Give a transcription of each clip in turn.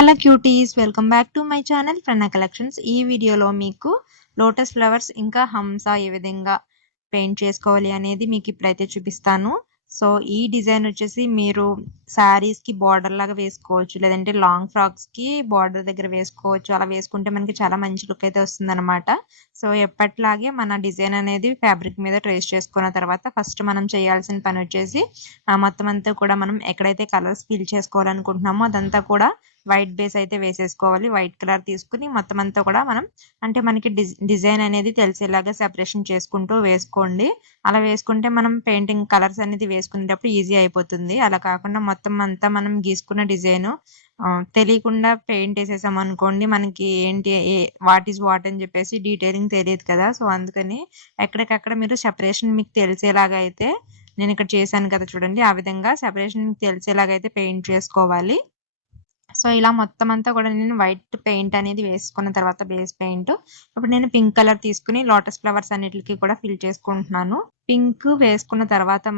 Hello cuties, welcome back to my channel friend collections. ఈ వీడియోలో మీకు లోటస్ ఫ్లవర్స్ ఇంకా హంస ఏ విధంగా పెయింట్ చేసుకోవాలి అనేది మీకు ఇప్పుడైతే చూపిస్తాను. సో ఈ డిజైన్ వచ్చేసి మీరు శారీస్కి బార్డర్ లాగా వేసుకోవచ్చు, లేదంటే లాంగ్ ఫ్రాక్స్కి బార్డర్ దగ్గర వేసుకోవచ్చు. అలా వేసుకుంటే మనకి చాలా మంచి లుక్ అయితే వస్తుంది అనమాట. సో ఎప్పట్లాగే మన డిజైన్ అనేది ఫ్యాబ్రిక్ మీద ట్రేస్ చేసుకున్న తర్వాత ఫస్ట్ మనం చేయాల్సిన పని వచ్చేసి మొత్తం అంతా కూడా మనం ఎక్కడైతే కలర్స్ ఫిల్ చేసుకోవాలనుకుంటున్నామో అదంతా కూడా వైట్ బేస్ అయితే వేసేసుకోవాలి. వైట్ కలర్ తీసుకుని మొత్తం అంతా కూడా మనం అంటే మనకి డిజైన్ అనేది తెలిసేలాగా సెపరేషన్ చేసుకుంటూ వేసుకోండి. అలా వేసుకుంటే మనం పెయింటింగ్ కలర్స్ అనేది వేసుకునేటప్పుడు ఈజీ అయిపోతుంది. అలా కాకుండా మొత్తం అంతా మనం గీసుకున్న డిజైన్ తెలియకుండా పెయింట్ వేసేసాం అనుకోండి, మనకి ఏంటి వాట్ ఈస్ వాట్ అని చెప్పేసి డీటెయిలింగ్ తెలియదు కదా. సో అందుకని ఎక్కడికక్కడ మీరు సెపరేషన్ మీకు తెలిసేలాగా అయితే నేను ఇక్కడ చేశాను కదా చూడండి, ఆ విధంగా సెపరేషన్ మీకు తెలిసేలాగా అయితే పెయింట్ చేసుకోవాలి. సో ఇలా మొత్తం అంతా కూడా నేను వైట్ పెయింట్ అనేది వేసుకున్న తర్వాత బేస్ పెయింట్ ఇప్పుడు నేను పింక్ కలర్ తీసుకుని లోటస్ ఫ్లవర్స్ అన్నిటికీ కూడా ఫిల్ చేసుకుంటున్నాను. పింక్ వేసుకున్న తర్వాత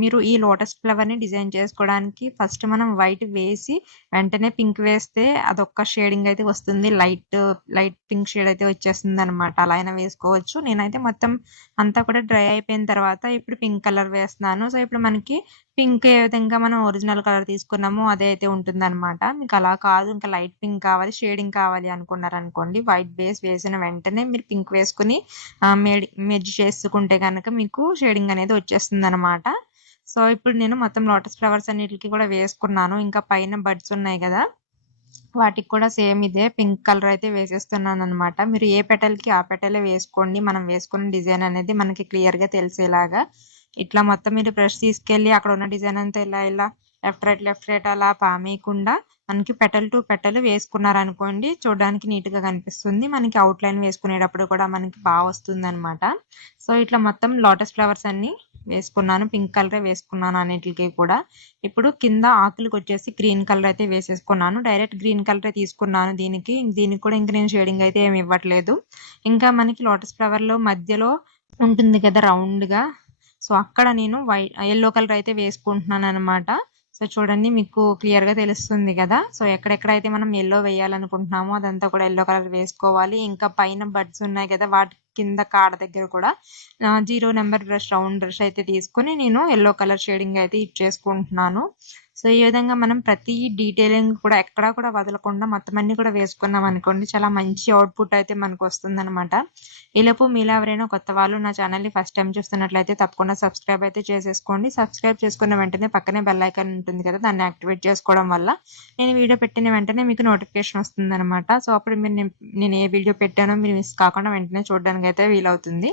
మీరు ఈ లోటస్ ఫ్లవర్ ని డిజైన్ చేసుకోవడానికి ఫస్ట్ మనం వైట్ వేసి వెంటనే పింక్ వేస్తే అదొక్క షేడింగ్ అయితే వస్తుంది, లైట్ పింక్ షేడ్ అయితే వచ్చేస్తుంది అనమాట. అలా అయినా వేసుకోవచ్చు. నేనైతే మొత్తం అంతా కూడా డ్రై అయిపోయిన తర్వాత ఇప్పుడు పింక్ కలర్ వేస్తున్నాను. సో ఇప్పుడు మనకి పింక్ ఏ విధంగా మనం ఒరిజినల్ కలర్ తీసుకున్నామో అదే అయితే ఉంటుంది అనమాట. మీకు అలా కాదు, ఇంకా లైట్ పింక్ కావాలి, షేడింగ్ కావాలి అనుకున్నారనుకోండి, వైట్ బేస్ వేసిన వెంటనే మీరు పింక్ వేసుకుని మెర్జ్ చేసుకుంటే కనుక మీకు షేడింగ్ అనేది వచ్చేస్తుంది అనమాట. సో ఇప్పుడు నేను మొత్తం లోటస్ ఫ్లవర్స్ అన్నిటికీ కూడా వేసుకున్నాను. ఇంకా పైన బడ్స్ ఉన్నాయి కదా, వాటికి కూడా సేమ్ ఇదే పింక్ కలర్ అయితే వేసేస్తున్నాను అనమాట. మీరు ఏ పెటల్కి ఆ పెటలే వేసుకోండి, మనం వేసుకున్న డిజైన్ అనేది మనకి క్లియర్ గా తెలిసేలాగా. ఇట్లా మొత్తం మీరు బ్రష్ తీసుకెళ్ళి అక్కడ ఉన్న డిజైన్ అంతా ఇలా లెఫ్ట్ రైట్ అలా పామేయకుండా మనకి పెటల్ టు పెటల్ వేసుకున్నారనుకోండి, చూడడానికి నీట్ గా కనిపిస్తుంది. మనకి అవుట్ లైన్ వేసుకునేటప్పుడు కూడా మనకి బాగా వస్తుంది అనమాట. సో ఇట్లా మొత్తం లోటస్ ఫ్లవర్స్ అన్ని వేసుకున్నాను, పింక్ కలరే వేసుకున్నాను అన్నిటికీ కూడా. ఇప్పుడు కింద ఆకులకు వచ్చేసి గ్రీన్ కలర్ అయితే వేసేసుకున్నాను. డైరెక్ట్ గ్రీన్ కలరే తీసుకున్నాను దీనికి కూడా ఇంకా నేను షేడింగ్ అయితే ఏమి ఇవ్వట్లేదు. ఇంకా మనకి లోటస్ ఫ్లవర్ లో మధ్యలో ఉంటుంది కదా రౌండ్ గా, సో అక్కడ నేను ఎల్లో కలర్ అయితే వేసుకుంటున్నాను అనమాట. సో చూడండి, మీకు క్లియర్ గా తెలుస్తుంది కదా. సో ఎక్కడెక్కడైతే మనం ఎల్లో వేయాలనుకుంటున్నామో అదంతా కూడా ఎల్లో కలర్ వేసుకోవాలి. ఇంకా పైన బడ్స్ ఉన్నాయి కదా, వాటి కింద కాడ దగ్గర కూడా 0 నెంబర్ బ్రష్, రౌండ్ బ్రష్ అయితే తీసుకుని నేను ఎల్లో కలర్ షేడింగ్ అయితే ఇచ్చేసుకుంటున్నాను. సో ఈ విధంగా మనం ప్రతి డీటెయిలింగ్ కూడా ఎక్కడా కూడా వదలకుండా మొత్తం అన్ని కూడా వేసుకున్నాం అనుకోండి, చాలా మంచి అవుట్పుట్ అయితే మనకు వస్తుంది అనమాట. ఈలోపు మీలో ఎవరైనా కొత్త వాళ్ళు నా ఛానల్ని ఫస్ట్ టైం చూస్తున్నట్లయితే తప్పకుండా సబ్స్క్రైబ్ అయితే చేసేసుకోండి. సబ్స్క్రైబ్ చేసుకున్న వెంటనే పక్కనే బెల్ ఐకాన్ ఉంటుంది కదా, దాన్ని యాక్టివేట్ చేసుకోవడం వల్ల నేను వీడియో పెట్టిన వెంటనే మీకు నోటిఫికేషన్ వస్తుంది అనమాట. సో అప్పుడు నేను ఏ వీడియో పెట్టానో మీరు మిస్ కాకుండా వెంటనే చూడడానికి అయితే వీలవుతుంది.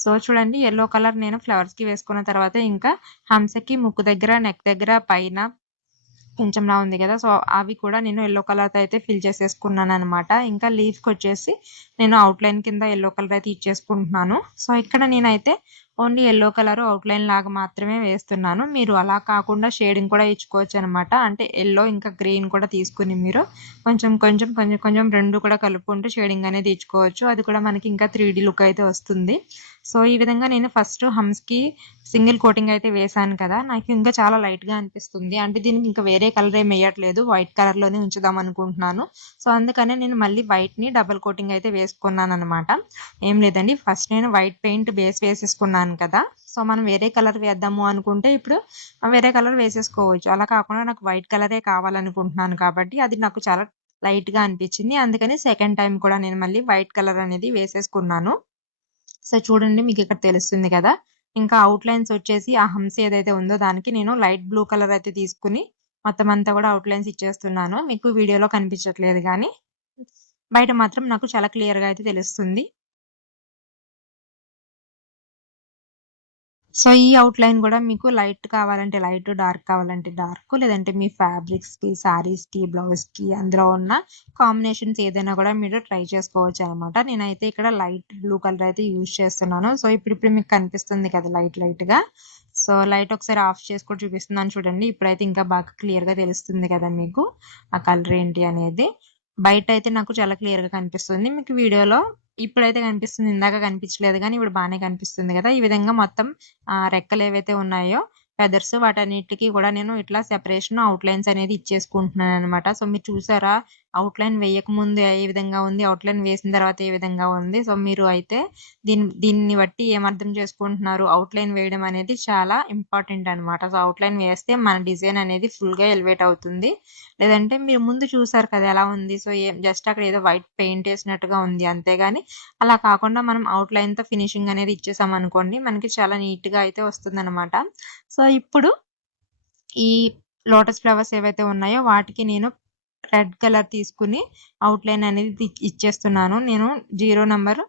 సో చూడండి, ఎల్లో కలర్ నేను ఫ్లవర్స్ కి వేసుకున్న తర్వాత ఇంకా హంసకి ముక్కు దగ్గర, నెక్ దగ్గర, పైన కొంచెంలా ఉంది కదా, సో అవి కూడా నేను ఎల్లో కలర్ అయితే ఫిల్ చేసేసుకున్నాను అనమాట. ఇంకా లీఫ్ కి వచ్చేసి నేను అవుట్ లైన్ కింద ఎల్లో కలర్ అయితే ఇచ్చేసుకుంటున్నాను. సో ఇక్కడ నేనైతే only yellow colour out line లాగా మాత్రమే వేస్తున్నాను. మీరు అలా కాకుండా షేడింగ్ కూడా ఇచ్చుకోవచ్చు అనమాట. అంటే ఎల్లో ఇంకా గ్రీన్ కూడా తీసుకుని మీరు కొంచెం కొంచెం కొంచెం కొంచెం రెండు కూడా కలుపుకుంటూ షేడింగ్ అనేది ఇచ్చుకోవచ్చు. అది కూడా మనకి ఇంకా 3D లుక్ అయితే వస్తుంది. సో ఈ విధంగా నేను ఫస్ట్ హమ్స్ కి సింగిల్ కోటింగ్ అయితే వేసాను కదా, నాకు ఇంకా చాలా లైట్ గా అనిపిస్తుంది. అంటే దీనికి ఇంకా వేరే కలర్ ఏం వేయట్లేదు, వైట్ కలర్ లోనే ఉంచుదాం అనుకుంటున్నాను. సో అందుకనే నేను మళ్ళీ వైట్ ని డబుల్ కోటింగ్ అయితే వేసుకున్నాను అనమాట. ఏం లేదండి, ఫస్ట్ నేను వైట్ పెయింట్ బేస్ వేసేసుకున్నాను కదా, సో మనం వేరే కలర్ వేద్దాము అనుకుంటే ఇప్పుడు వేరే కలర్ వేసేసుకోవచ్చు. అలా కాకుండా నాకు వైట్ కలరే కావాలనుకుంటున్నాను కాబట్టి అది నాకు చాలా లైట్ గా అనిపించింది. అందుకని సెకండ్ టైం కూడా నేను మళ్ళీ వైట్ కలర్ అనేది వేసేసుకున్నాను. సో చూడండి, మీకు ఇక్కడ తెలుస్తుంది కదా. ఇంకా అవుట్ లైన్స్ వచ్చేసి ఆ హంస ఏదైతే ఉందో దానికి నేను లైట్ బ్లూ కలర్ అయితే తీసుకుని మొత్తం అంతా కూడా అవుట్ లైన్స్ ఇచ్చేస్తున్నాను. మీకు వీడియోలో కనిపించట్లేదు కానీ బయట మాత్రం నాకు చాలా క్లియర్ గా అయితే తెలుస్తుంది. సో ఈ అవుట్ లైన్ కూడా మీకు లైట్ కావాలంటే లైట్, డార్క్ కావాలంటే డార్క్, లేదంటే మీ ఫ్యాబ్రిక్స్ కి, సారీస్ కి, బ్లౌజ్ కి అందులో ఉన్న కాంబినేషన్స్ ఏదైనా కూడా మీరు ట్రై చేసుకోవచ్చు అనమాట. నేనైతే ఇక్కడ లైట్ బ్లూ కలర్ అయితే యూజ్ చేస్తున్నాను. సో ఇప్పుడు మీకు కనిపిస్తుంది కదా లైట్ గా. సో లైట్ ఒకసారి ఆఫ్ చేసి కూడా చూపిస్తున్నాను చూడండి. ఇప్పుడైతే ఇంకా బాగా క్లియర్ గా తెలుస్తుంది కదా మీకు ఆ కలర్ ఏంటి అనేది. బయట అయితే నాకు చాలా క్లియర్ గా కనిపిస్తుంది, మీకు వీడియోలో ఇప్పుడైతే కనిపిస్తుంది. ఇందాక కనిపించలేదు కానీ ఇప్పుడు బాగానే కనిపిస్తుంది కదా. ఈ విధంగా మొత్తం రెక్కలు ఏవైతే ఉన్నాయో ఫెదర్స్ వాటన్నిటికి కూడా నేను ఇట్లా సెపరేషన్ అవుట్లైన్స్ అనేది ఇచ్చేసుకుంటున్నాను అనమాట. సో మీరు చూసారా అవుట్లైన్ వేయకముందు ఏ విధంగా ఉంది, అవుట్లైన్ వేసిన తర్వాత ఏ విధంగా ఉంది. సో మీరు అయితే దీన్ని బట్టి ఏమర్థం చేసుకుంటున్నారు, అవుట్లైన్ వేయడం అనేది చాలా ఇంపార్టెంట్ అనమాట. సో అవుట్లైన్ వేస్తే మన డిజైన్ అనేది ఫుల్గా ఎలివేట్ అవుతుంది. లేదంటే మీరు ముందు చూసారు కదా ఎలా ఉంది, సో జస్ట్ అక్కడ ఏదో వైట్ పెయింట్ వేసినట్టుగా ఉంది అంతేగాని అలా కాకుండా మనం అవుట్లైన్తో ఫినిషింగ్ అనేది ఇచ్చేసాం అనుకోండి మనకి చాలా నీట్గా అయితే వస్తుంది అనమాట. సో ఇప్పుడు ఈ లోటస్ ఫ్లవర్స్ ఏవైతే ఉన్నాయో వాటికి నేను రెడ్ కలర్ తీసుకుని అవుట్లైన్ అనేది ఇచ్చేస్తున్నాను. నేను 0 నెంబర్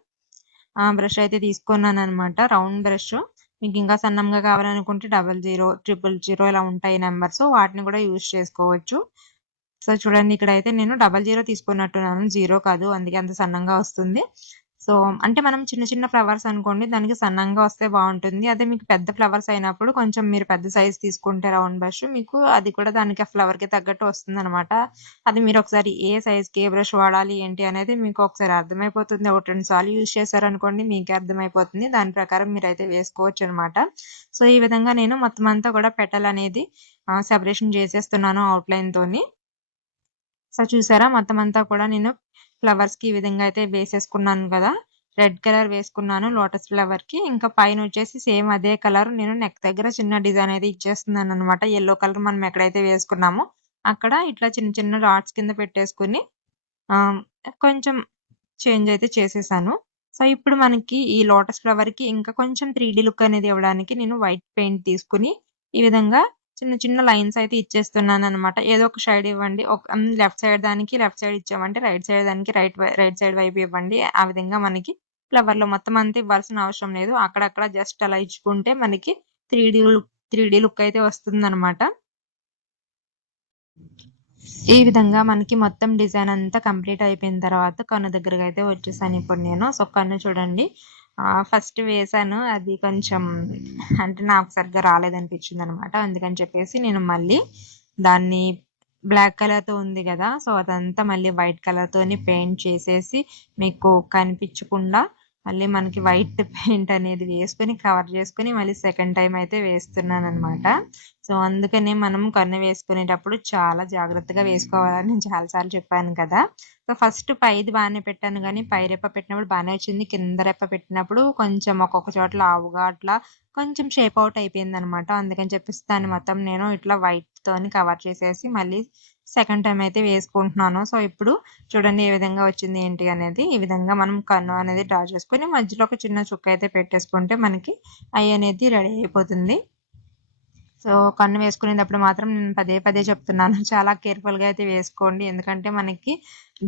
బ్రష్ అయితే తీసుకున్నాను అనమాట, రౌండ్ బ్రష్. మీకు ఇంకా సన్నంగా కావాలనుకుంటే 00, 000 ఇలా ఉంటాయి నెంబర్స్, వాటిని కూడా యూజ్ చేసుకోవచ్చు. సో చూడండి ఇక్కడైతే నేను 00 తీసుకున్నట్టున్నాను, 0 కాదు, అందుకే అంత సన్నంగా వస్తుంది. సో అంటే మనం చిన్న చిన్న ఫ్లవర్స్ అనుకోండి దానికి సన్నంగా వస్తే బాగుంటుంది. అదే మీకు పెద్ద ఫ్లవర్స్ అయినప్పుడు కొంచెం మీరు పెద్ద సైజ్ తీసుకుంటే రౌండ్ బ్రష్ మీకు అది కూడా దానికి ఆ ఫ్లవర్కి తగ్గట్టు వస్తుంది అనమాట. అది మీరు ఒకసారి ఏ సైజ్కి ఏ బ్రష్ వాడాలి ఏంటి అనేది మీకు ఒకసారి అర్థమైపోతుంది. 1-2 సార్లు యూజ్ చేశారనుకోండి మీకే అర్థమైపోతుంది. దాని ప్రకారం మీరైతే వేసుకోవచ్చు అనమాట. సో ఈ విధంగా నేను మొత్తం అంతా కూడా పెటల్ అనేది సెపరేషన్ చేసేస్తున్నాను అవుట్లైన్ తోని. సో చూసారా మొత్తం అంతా కూడా నేను ఫ్లవర్స్ కి ఈ విధంగా అయితే వేసేసుకున్నాను కదా. రెడ్ కలర్ వేసుకున్నాను లోటస్ ఫ్లవర్ కి. ఇంకా పైన వచ్చేసి సేమ్ అదే కలర్ నేను నెక్ దగ్గర చిన్న డిజైన్ అయితే ఇచ్చేస్తున్నాను అనమాట. ఎల్లో కలర్ మనం ఎక్కడైతే వేసుకున్నామో అక్కడ ఇట్లా చిన్న చిన్న డాట్స్ కింద పెట్టేసుకుని కొంచెం చేంజ్ అయితే చేసేసాను. సో ఇప్పుడు మనకి ఈ లోటస్ ఫ్లవర్ కి ఇంకా కొంచెం 3D లుక్ అనేది ఇవ్వడానికి నేను వైట్ పెయింట్ తీసుకుని ఈ విధంగా చిన్న చిన్న లైన్స్ అయితే ఇచ్చేస్తున్నాను అనమాట. ఏదో ఒక సైడ్ ఇవ్వండి. లెఫ్ట్ సైడ్ దానికి లెఫ్ట్ సైడ్ ఇచ్చామంటే రైట్ సైడ్ దానికి రైట్ సైడ్ వైపు ఇవ్వండి. ఆ విధంగా మనకి ఫ్లవర్ లో మొత్తం అంతా ఇవ్వాల్సిన అవసరం లేదు. అక్కడక్కడ జస్ట్ అలా ఇచ్చుకుంటే మనకి 3D లుక్ అయితే వస్తుంది అనమాట. ఈ విధంగా మనకి మొత్తం డిజైన్ అంతా కంప్లీట్ అయిపోయిన తర్వాత కన్ను దగ్గరగా అయితే వచ్చేసాను ఇప్పుడు నేను. సో కన్ను చూడండి ఫస్ట్ వేసాను, అది కొంచెం అంటే నాకు సరిగ్గా రాలేదనిపించింది అనమాట. అందుకని చెప్పేసి నేను మళ్ళీ దాన్ని బ్లాక్ కలర్తో ఉంది కదా, సో అదంతా మళ్ళీ వైట్ కలర్తోని పెయింట్ చేసేసి మీకు కనిపించకుండా మళ్ళీ మనకి వైట్ పెయింట్ అనేది వేసుకొని కవర్ చేసుకొని మళ్ళీ సెకండ్ టైం అయితే వేస్తున్నాను అనమాట. సో అందుకనే మనం కన్ను వేసుకునేటప్పుడు చాలా జాగ్రత్తగా వేసుకోవాలని నేను చాలాసార్లు చెప్పాను కదా. సో ఫస్ట్ పైది బాగానే పెట్టాను కానీ పై రెప్ప పెట్టినప్పుడు బాగానే వచ్చింది, కింద రెప్ప పెట్టినప్పుడు కొంచెం ఒక్కొక్క చోట లావుగా అట్లా కొంచెం షేప్ అవుట్ అయిపోయింది అనమాట. అందుకని చెప్పేసి దాన్ని మొత్తం నేను ఇట్లా వైట్ తోని కవర్ చేసేసి మళ్ళీ సెకండ్ టైం అయితే వేసుకుంటున్నాను. సో ఇప్పుడు చూడండి ఏ విధంగా వచ్చింది ఏంటి అనేది. ఈ విధంగా మనం కన్ను అనేది డ్రా చేసుకొని మధ్యలో ఒక చిన్న చుక్క అయితే పెట్టేసుకుంటే మనకి ఐ అనేది రెడీ అయిపోతుంది. సో కన్ను వేసుకునేటప్పుడు మాత్రం నేను పదే పదే చెప్తున్నాను, చాలా కేర్ఫుల్గా అయితే వేసుకోండి. ఎందుకంటే మనకి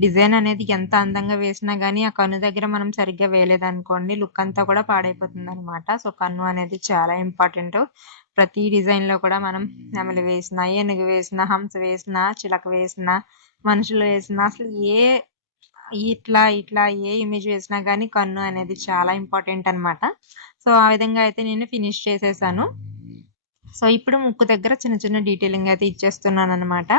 డిజైన్ అనేది ఎంత అందంగా వేసినా కానీ ఆ కన్ను దగ్గర మనం సరిగ్గా వేయలేదనుకోండి లుక్ అంతా కూడా పాడైపోతుంది అనమాట. సో కన్ను అనేది చాలా ఇంపార్టెంట్. ప్రతి డిజైన్లో కూడా మనం నెమలి వేసిన, ఏనుగు వేసిన, హంస వేసిన, చిలక వేసిన, మనుషులు వేసిన, అసలు ఇట్లా ఏ ఇమేజ్ వేసినా కానీ కన్ను అనేది చాలా ఇంపార్టెంట్ అనమాట. సో ఆ విధంగా అయితే నేను ఫినిష్ చేసేసాను. సో ఇప్పుడు ముక్కు దగ్గర చిన్న చిన్న డీటెయిలింగ్ అయితే ఇచ్చేస్తున్నాను అనమాట.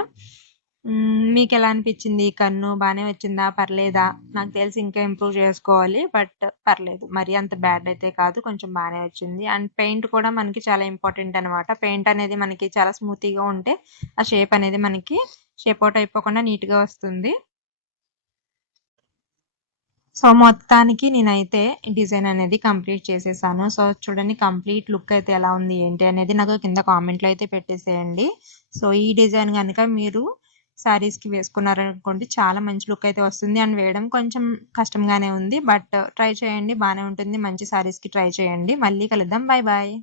మీకు ఎలా అనిపించింది? కన్ను బాగానే వచ్చిందా, పర్లేదా? నాకు తెలిసి ఇంకా ఇంప్రూవ్ చేసుకోవాలి, బట్ పర్లేదు, మరి అంత బ్యాడ్ అయితే కాదు, కొంచెం బాగానే వచ్చింది. అండ్ పెయింట్ కూడా మనకి చాలా ఇంపార్టెంట్ అనమాట. పెయింట్ అనేది మనకి చాలా స్మూతీగా ఉంటే ఆ షేప్ అనేది మనకి షేప్ అవుట్ అయిపోకుండా నీట్గా వస్తుంది. సో మొత్తానికి నేనైతే డిజైన్ అనేది కంప్లీట్ చేసేసాను. సో చూడండి కంప్లీట్ లుక్ అయితే ఎలా ఉంది ఏంటి అనేది నాకు కింద కామెంట్లో అయితే పెట్టేసేయండి. సో ఈ డిజైన్ కనుక మీరు శారీస్కి వేసుకున్నారనుకోండి చాలా మంచి లుక్ అయితే వస్తుంది. అండ్ వేయడం కొంచెం కష్టంగానే ఉంది, బట్ ట్రై చేయండి, బాగానే ఉంటుంది. మంచి శారీస్కి ట్రై చేయండి. మళ్ళీ కలుద్దాం, బాయ్ బాయ్.